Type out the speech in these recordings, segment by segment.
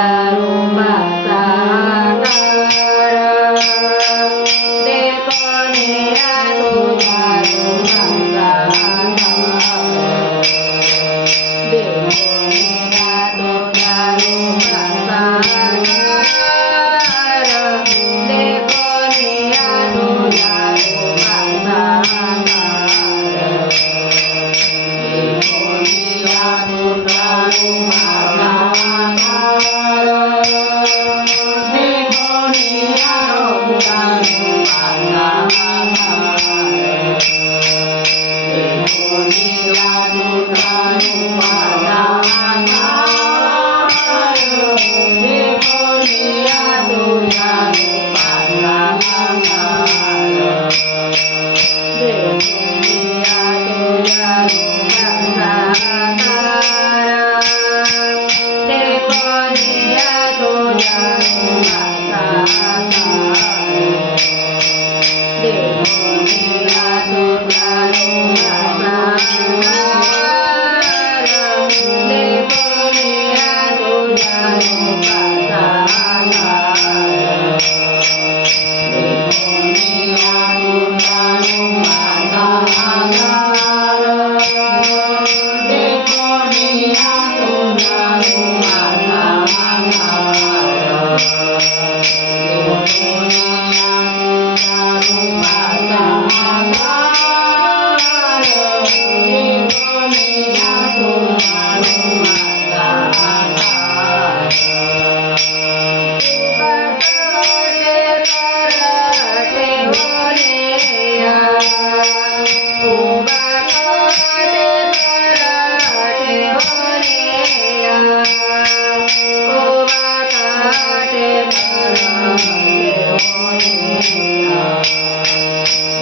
para o Amen. Ah, ah, ah.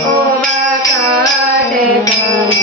Oh, my God,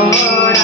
amor.